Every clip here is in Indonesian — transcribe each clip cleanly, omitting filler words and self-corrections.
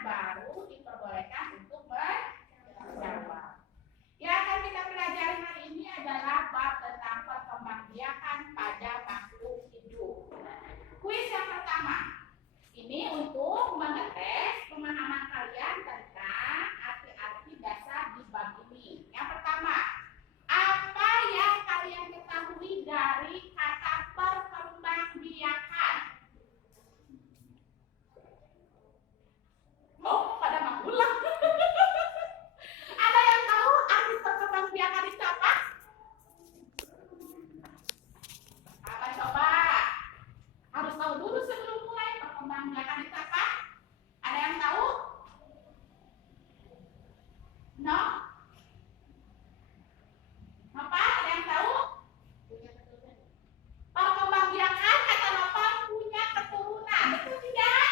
baru diperbolehkan untuk menjawab. Yang akan kita pelajari hari ini adalah bab tentang perkembangbiakan pada makhluk hidup. Kuis yang pertama, ini untuk mengetes pemahaman kalian tentang arti-arti dasar di bab ini. Yang pertama, apa yang kalian ketahui dari kata perkembangbiakan? Oh, pada mengulang. Ada yang tahu arti perkembangbiakan itu apa? Apa coba? Harus tahu dulu sebelum mulai. Perkembangbiakan itu apa? Ada yang tahu? No? Apa? Ada yang tahu? Perkembangbiakan kata Nopal punya keturunan. Betul tidak?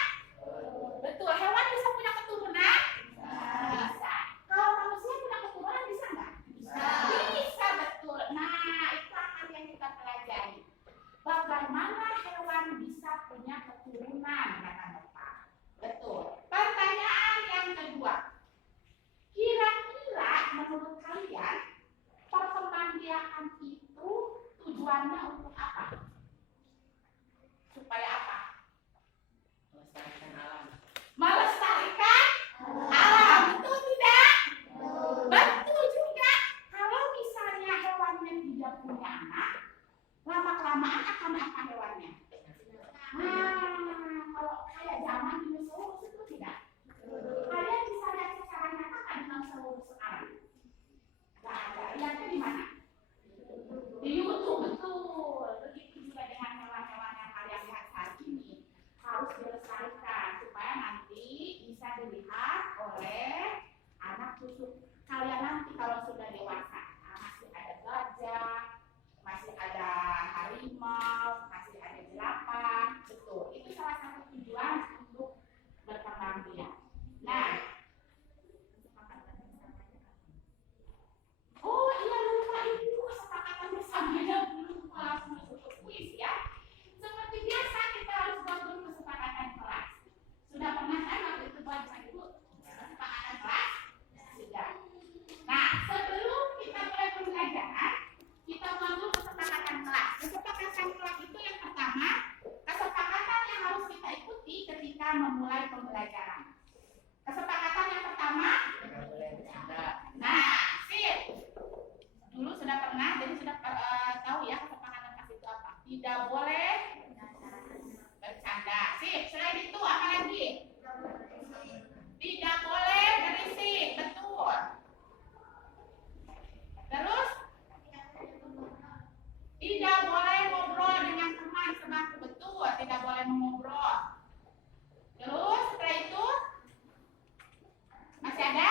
Betul. Hewan bisa punya keturunan? Bisa. Kalau manusia punya keturunan bisa nggak? Bisa, betul. Nah, itu akan yang kita pelajari. Bagaimana hewan bisa punya keturunan, kata Nopal. Betul. Pertanyaan yang kedua. Kira-kira menurut kalian perkembangbiakan itu tujuannya untuk apa? Supaya apa? Melestarikan alam. Melestarikan alam. Betul tidak? Betul juga. Kalau misalnya hewannya tidak punya anak, lama-kelamaan akan apa hewannya? Nah, kalau kayak zaman dinosaurus itu tidak. Kalian bisa lihat secara nyata kan dinosaurus sekarang? Nggak ada. Lihatnya di mana? Di YouTube, betul. Begitu juga dengan hewan-hewan yang kalian lihat saat ini. Harus dilestarikan supaya nanti bisa dilihat oleh anak cucu kalian nanti kalau sudah dewasa. Nah, masih ada gajah, masih ada harimau, masih ada jerapah. Betul. Itu salah satu tujuan untuk berkembang biak. Nah, oh iya lupa itu kesepakatan bersamanya belum langsung masuk kuis ya. Seperti biasa kita harus buat dulu kesepakatan kelas. Sudah pernah kan waktu itu buat itu kesepakatan kelas? Sudah. Nah, sebelum kita mulai pembelajaran, kita buat dulu kesepakatan kelas. Kesepakatan kelas itu yang pertama, kesepakatan yang harus kita ikuti ketika memulai pembelajaran. Kesepakatan yang pertama, Tidak boleh bercanda. nah, sip. Dulu sudah pernah, jadi sudah tahu ya kesepakatan kelas itu apa. Tidak boleh bercanda. Sip. Selain itu apa lagi? Tidak boleh berisik. Betul. Terus tidak boleh ngobrol dengan teman sebangku. Betul. Tidak boleh mengobrol. Terus setelah itu masih ada?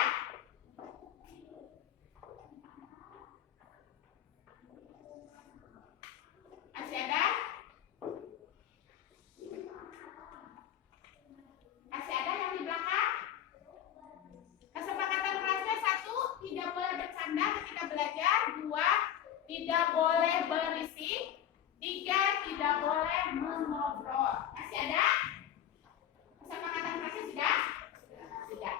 Masih ada? Masih ada yang di belakang? Kesepakatan kelasnya 1, tidak boleh bercanda ketika belajar. 2, tidak boleh berisik. 3, tidak boleh mengobrol. Masih ada? Kesepakatan kelasnya sudah? Sudah.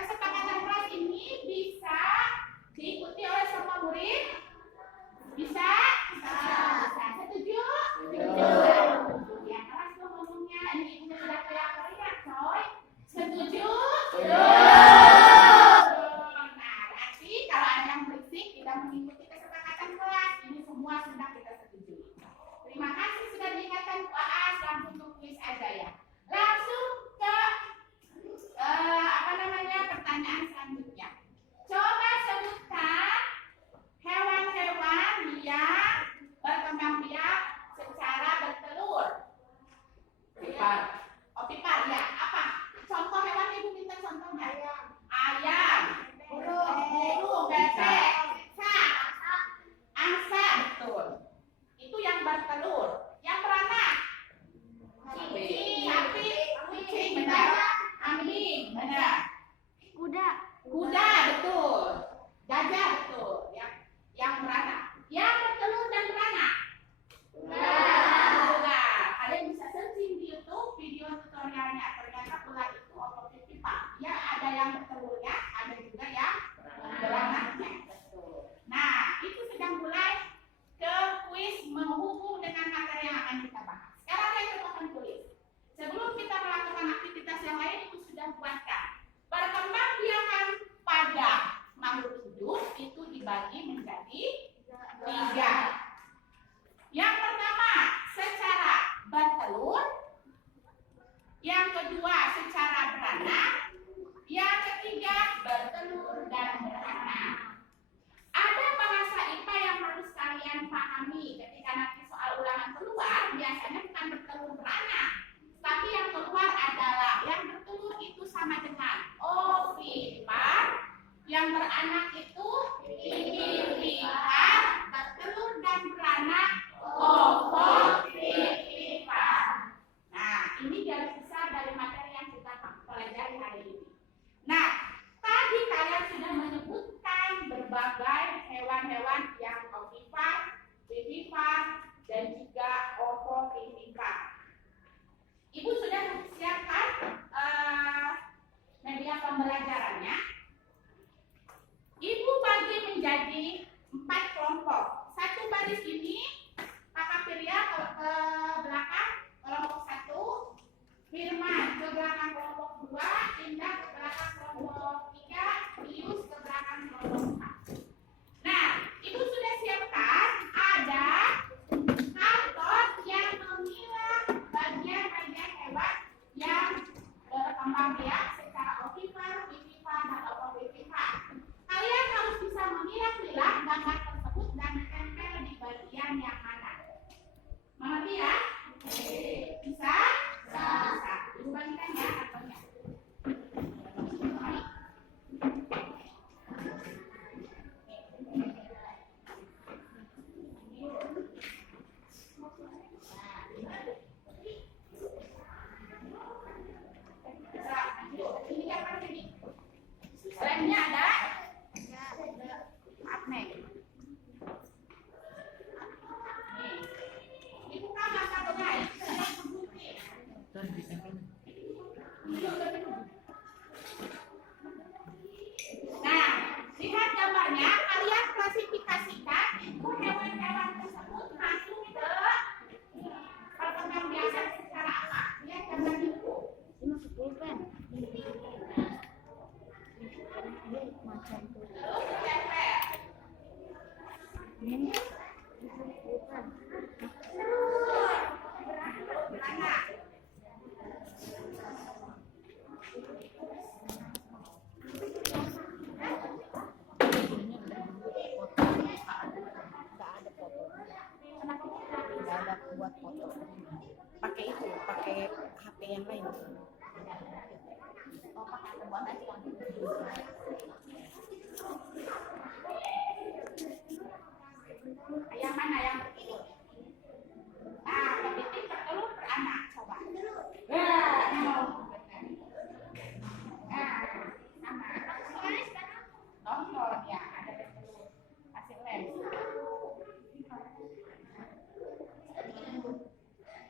Kesepakatan kelas ini bisa diikuti oleh semua murid? Bisa? Bisa. Setuju? Setuju. Ya, kelas tuh ngomongnya ini ibunya sudah teriak-teriak, coy. Setuju? Nah, berarti kalau ada yang berisik tidak mengikuti kesepakatan kelas, ini semua sudah kita setujui. Terima kasih sudah diingatkan yang bertelurnya, ada juga yang beranaknya. Nah, itu sudah mulai ke kuis menghubung dengan materi yang akan kita bahas. Sekarang saya coba tulis. Sebelum kita melakukan aktivitas yang lain, itu sudah buatkan. Perkembangbiakan pada makhluk hidup itu dibagi menjadi 3. Yang pertama, secara bertelur. Yang kedua, secara beranak. Yang ketiga, bertelur dan beranak. Ada bahasa IPA yang harus kalian pahami ketika nanti soal ulangan keluar, biasanya bukan bertelur beranak, tapi yang keluar adalah yang bertelur itu sama dengan ovipar, yang beranak itu ivipar, bertelur dan beranak ovovivipar. Nah, ini garis besar dari materi yang kita pelajari hari ini. Nah, tadi kalian sudah menyebutkan berbagai hewan-hewan yang ovipar, vivipar, dan juga ovovivipar. Ibu sudah siapkan media pembelajarannya. Ibu bagi menjadi 4 kelompok. Satu baris ini, Kakak Firya ke belakang kelompok 1, Firman ke belakang kelompok 2, Indah ke belakang kelompok 3, Bius ke belakang kelompok 4. Nah, Ibu sudah siapkan ada karton yang memilah bagian-bagian hewan yang berkembang biak secara ovipar, vivipar, dan ovovivipar. Kalian harus bisa memilah-milah gambar tersebut dan menempel di bagian yang mana. Mengerti ya? Bisa? Bisa. Ibu bagikan ya kartonnya. Lemnya ada? Maaf nih. Dibuka kartonnya. Nah, lihat gambarnya. Kalian klasifikasikan itu hewan-hewan tersebut masuk ke perkembangbiakan secara apa? Lihat gambarnya dulu. Terus tempel. Beranak. Buat foto pakai itu, pakai HP yang lain. Oh, pakai temuan aja. Yang mana yang bertelur? Nah, kepiting bertelur beranak. Coba. Nah, sama. Nonton ya, ada bertelur. Hasil lem.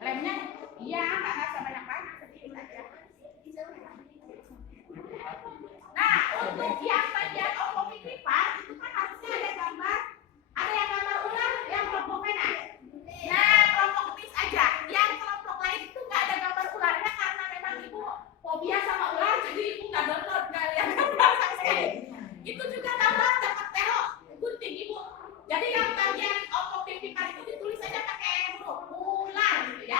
Lemnya, iya, nggak rasa banyak-banyak, sedikit aja. Nah, untuk yang bagian ovovivipar itu kan harusnya ada gambar, ada yang gambar ular, yang kelompok mana? Nah, kelompok bis aja. Yang kelompok lain itu nggak ada gambar ularnya karena memang ibu fobia sama ular, jadi ibu nggak download, nggak lihat gambar sama sekali. Itu juga gambar dapat terok gunting ibu. Jadi yang bagian ovovivipar itu ditulis aja pakai huruf ular gitu ya.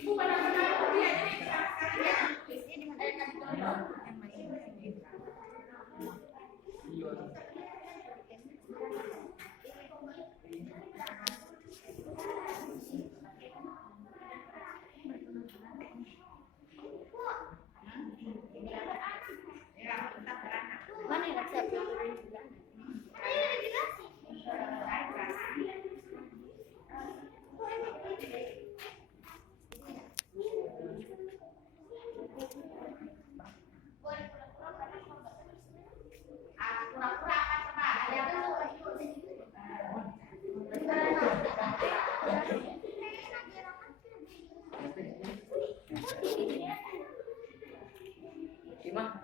Ibu benar-benar fobia, jadi sekarang ya tulisnya di mana yang download. Mana yang resep? Gimana?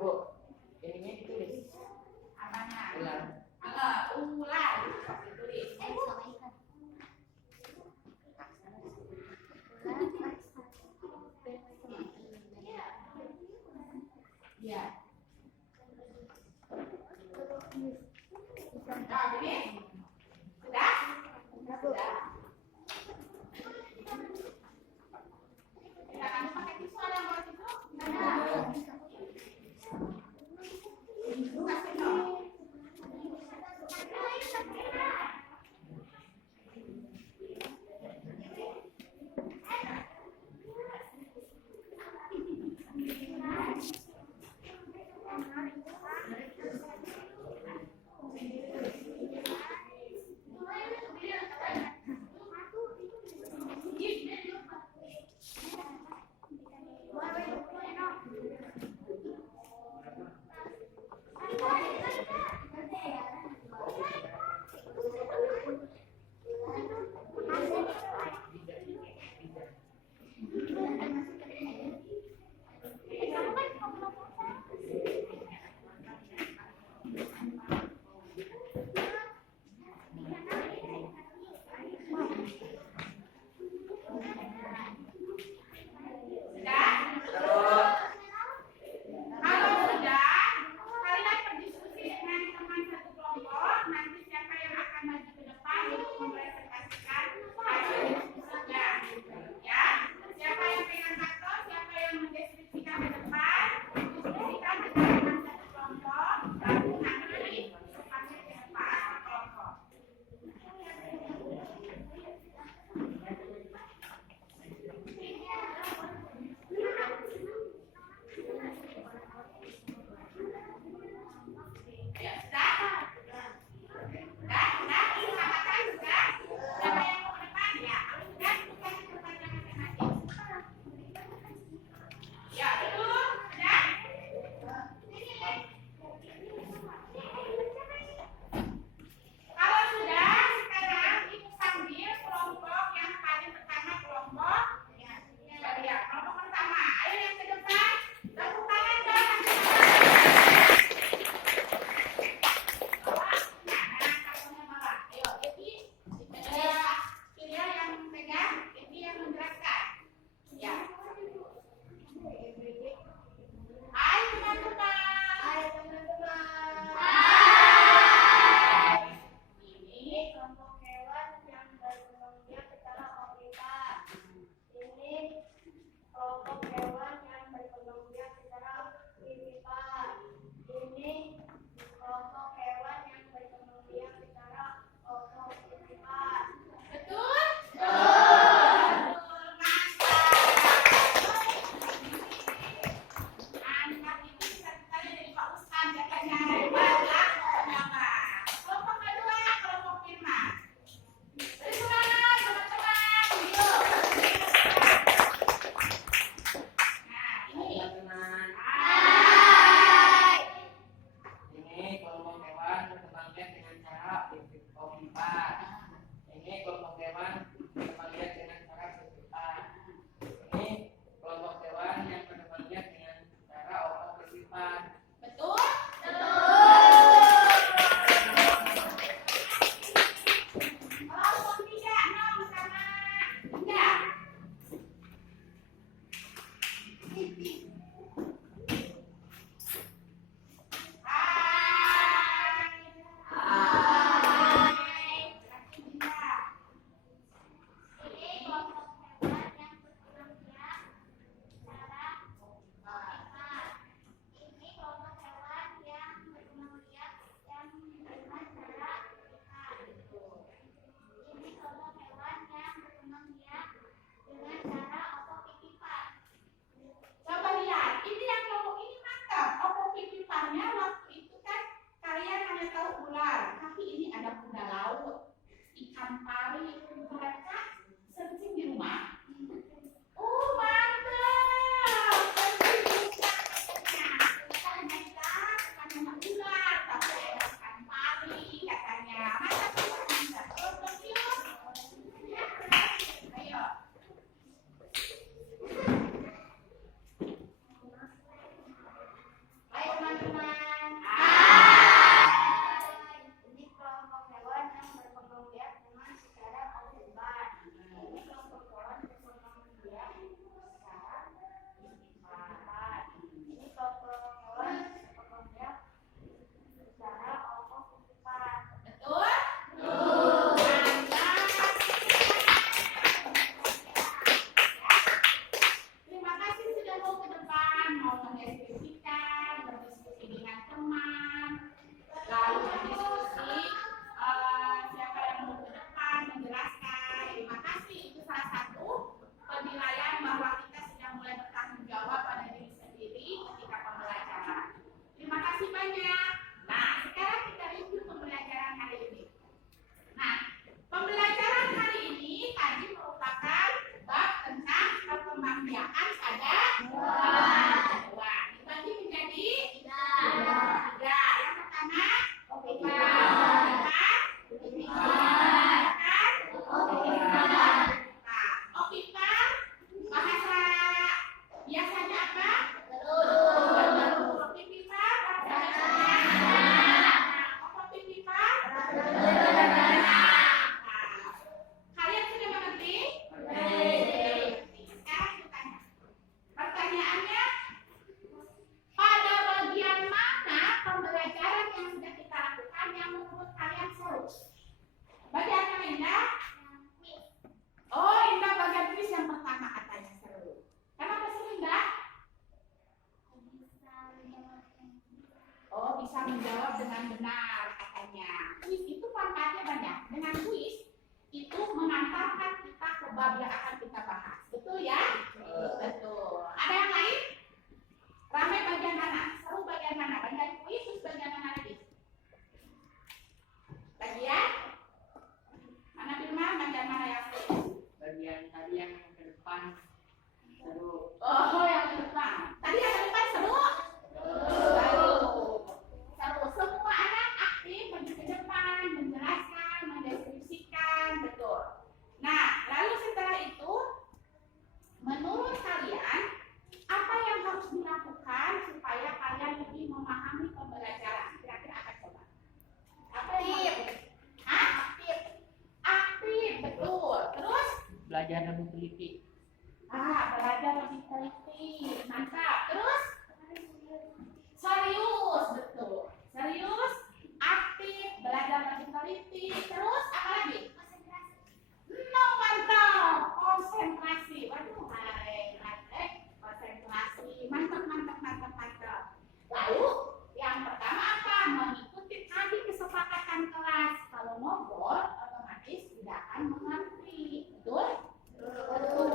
Bu, ininya ditulis. Apanya? Ulang. Ular. Ditulis. Iya. Nah, ini sudah? Sudah. Silakan pakai tisu, ada yang bawa tisu? Kasih dong. Sudah? Kalau sudah, kalian berdiskusi dengan teman satu kelompok. Nanti siapa yang akan maju ke depan untuk mempresentasikan hasil diskusinya. Ya, siapa yang pegang kartu, siapa yang mendeskripsikan ke depan, diskusikan dengan teman satu kelompok, lalu nanti pakai ke depan kelompok. Ya, sudah? Sudah? Disamakan, sudah? Siapa yang mau ke depan? Ya, kalau sudah, bukan ke depannya masing-masing. Ya, duduk. ada kuda laut, ikan pari, mereka searching di rumah. Oh mantap, searching buka katanya. Ternyata bukan hanya ular, tapi ada ikan pari katanya. Mantap, mantap. Oh, thank you. Ya, ayo. Ayo teman-teman. Ini kelompok hewan yang berkembang biak dengan secara obat. Ini kelompok hewan berkembang biak secara obat. Ini kelompok hewan berkembang biak secara obat. Betul? Mantap. Terima kasih sudah mau ke depan, mau mendiskusikan, berdiskusi dengan teman, lalu berdiskusi siapa yang mau ke depan menjelaskan. Terima kasih, itu salah satu penilaian bahwa kita sudah mulai bertanggung jawab pada diri sendiri ketika pembelajaran. Terima kasih banyak. Nah, sekarang kita review pembelajaran hari ini. Nah, pembelajaran hari ini tadi merupakan bab tentang perkembangbiakan pada hewan. Dibagi menjadi tiga. Yang pertama, opipar, bahasa biasanya apa? Opipar, opipar. Kalian sudah mengerti? Sekarang kita tanya. Pertanyaannya, pada bagian mana pembelajaran yang sudah kita lakukan yang menurut kalian seru? Bagian mana, Indah? Oh, Indah bagian kuis yang pertama katanya seru. Kenapa seru, Indah? Oh, bisa menjawab dengan benar katanya. Kuis itu manfaatnya banyak. Dengan kuis itu mengantarkan kita ke bab yang akan kita bahas. Betul ya? Betul. Ada yang lain? Ramai bagian mana? Seru bagian mana? Bagian kuis terus bagian mana lagi? Bagian? Mana Firman? Bagian mana yang seru? Bagian tadi yang ke depan seru. Oh, yang ke depan. Tadi yang ke depan seru? Seru. Seru. Semua anak aktif pergi ke depan, menjelaskan, mendeskripsikan, betul. Nah, lalu setelah itu, menurut kalian, apa yang harus dilakukan supaya kalian lebih memahami pembelajaran? Kira-kira apa coba? Apa yang harus? Hah? Aktif, betul. Terus? Belajar lebih teliti. Belajar lebih teliti. Mantap. Terus? Serius, betul. Serius, aktif, belajar lebih teliti. Terus apa lagi? No, mantap. Konsentrasi. Waduh, konsentrasi. Mantap, mantap, mantap, mantap. Lalu yang pertama apa? Mengikuti tadi kesepakatan kelas. Kalau ngobrol, otomatis tidak akan mengerti. Betul? Betul.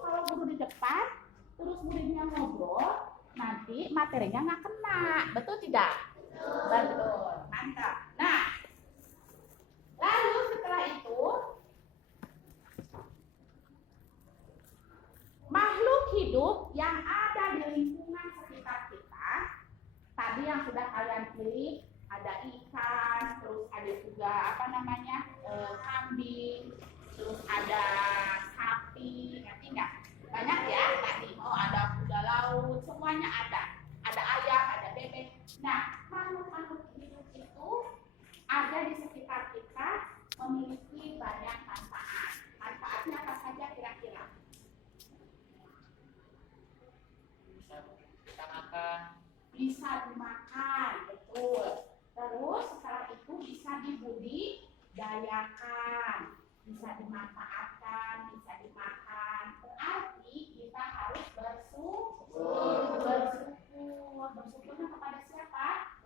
Kalau guru di depan, terus muridnya ngobrol, nanti materinya nggak kena. Betul tidak? Betul. Mantap. Nah, lalu setelah itu, makhluk hidup yang ada di lingkungan sekitar kita, tadi yang sudah kalian pilih, ada ikan, terus ada juga apa namanya, kambing, terus ada sapi, ngerti nggak? Banyak ya tadi. Oh, ada kuda laut, semuanya ada. Ada ayam, ada bebek. Nah, makhluk-makhluk hidup itu ada di sekitar kita, memiliki banyak manfaat. Manfaatnya apa saja kira-kira? Bisa kita makan. Bisa dimakan, betul. Terus setelah itu bisa dibudidayakan, bisa dimanfaatkan, bisa dimakan. Berarti kita harus bersyukur. Bersyukurnya kepada siapa?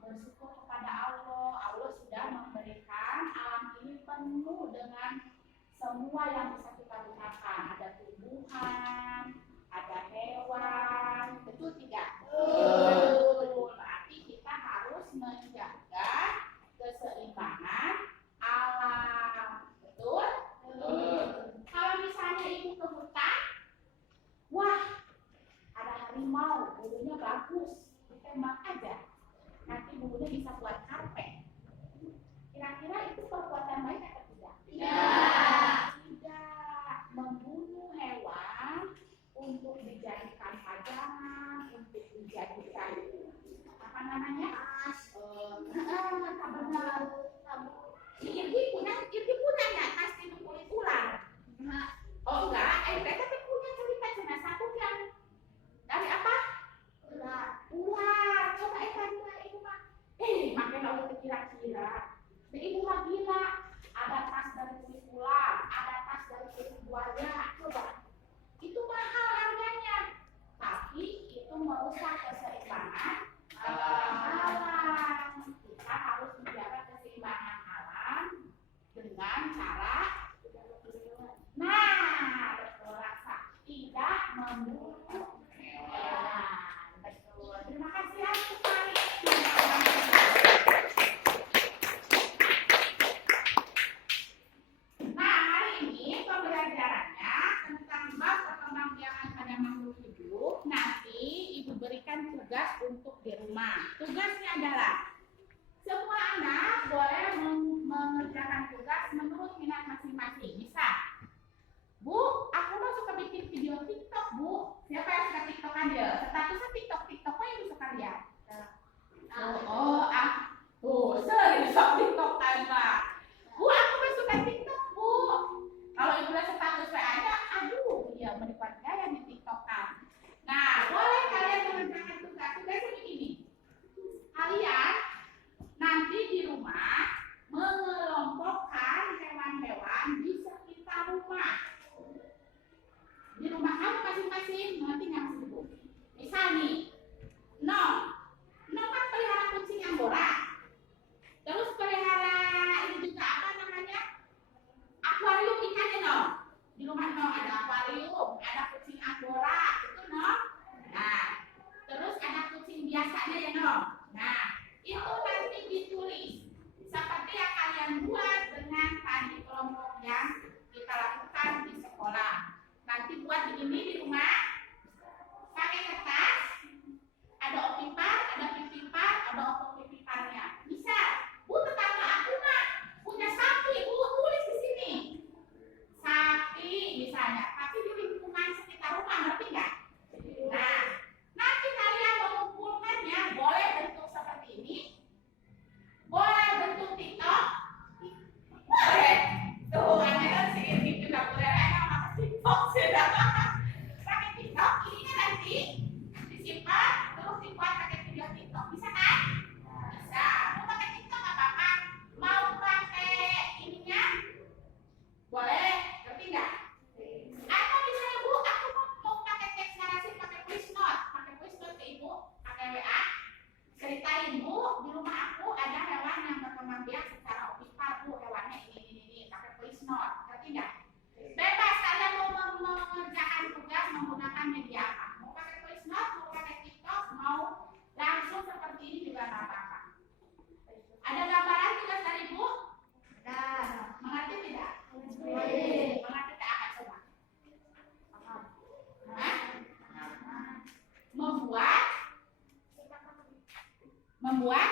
Bersyukur kepada Allah. Allah sudah memberikan alam ini penuh dengan semua yang bisa kita gunakan. Ada tumbuhan, ada hewan, betul tidak? Betul. Berarti kita harus menjaga harimau, bulunya bagus, ditembak aja. Nanti bulunya bisa buat karpet. Kira-kira itu perbuatan baik atau tidak? Tidak. Membunuh hewan untuk dijadikan pajangan, untuk dijadikan apa namanya? Benar. Irgi punya nggak tas itu kulit ular? Oh enggak, mereka tuh punya cerita cuma satu yang dari apa? Ular. Coba itu mah. Makin lalu kira-kira. Ibu mah gila. Ada tas dari kulit ular, ada tas dari kulit buaya. Coba. Itu mahal harganya. Tapi itu merusak keseimbangan alam. Kita harus menjaga keseimbangan alam dengan cara betul rasa tidak membunuh hewan. Betul. Terima kasih ya sekali. Nah, hari ini pembelajarannya tentang bab perkembangbiakan pada makhluk hidup. Nanti Ibu berikan tugas untuk di rumah. Tugasnya adalah semua anak boleh mengerjakan tugas menurut minat masing-masing. Misal, Bu, aku mau suka bikin video TikTok, Bu. Siapa yang suka TikTokan dia? Statusnya TikTok yang suka lihat. Sering suka TikTokan, Pak. Bu, aku mau suka TikTok, Bu. Kalau ibu lihat status WA-nya, aduh, dia menikmati gaya di TikTokan. Nah, boleh kalian mengerjakan tugasnya begini. Kalian nanti di rumah mengelompokkan hewan-hewan di sekitar rumah. Di rumah kamu masing-masing, nanti nggak Ibu. Misal nih, No kan pelihara kucing Angora. Terus pelihara ini juga apa namanya? Akuarium ikannya No. Di rumah No ada akuarium, ada kucing Angora, itu No. Nah, terus ada kucing biasanya ya No. Nah, itu nanti ditulis seperti yang kalian buat dengan tadi kelompok yang kita lakukan di sekolah. Nanti buat ini di rumah pakai kertas, ada opipar, ada pipipar, ada opok-pipiparnya. Bisa, Bu, tetangga aku mah punya sapi, Bu, tulis di sini. Sapi misalnya, tapi di lingkungan sekitar rumah, ngerti nggak? Nah, nanti kalian mengumpulkannya, boleh bentuk seperti ini, boleh bentuk TikTok, boleh. Tuh, ada sih juga boleh. TikTok sudah. Pakai TikTok, ininya nanti disimpan, terus dibuat pakai video TikTok. Bisa kan? Bisa. Mau pakai TikTok nggak apa-apa. Mau pakai ininya? Boleh. Ngerti nggak? Atau misalnya Bu, aku mau pakai teks narasi, pakai voice note ke Ibu, pakai WA. Ceritain Bu, di rumah aku ada hewan yang berkembang biak secara opipar Bu, hewannya ini, pakai voice note. Ngerti nggak? Bebas kalian mau mengerjakan tugas menggunakan media apa? Mau pakai voice note, mau pakai TikTok, mau langsung seperti ini juga nggak apa-apa. Ada gambaran tugas dari Bu? Mengerti tidak? Mengerti tak akan coba? Membuat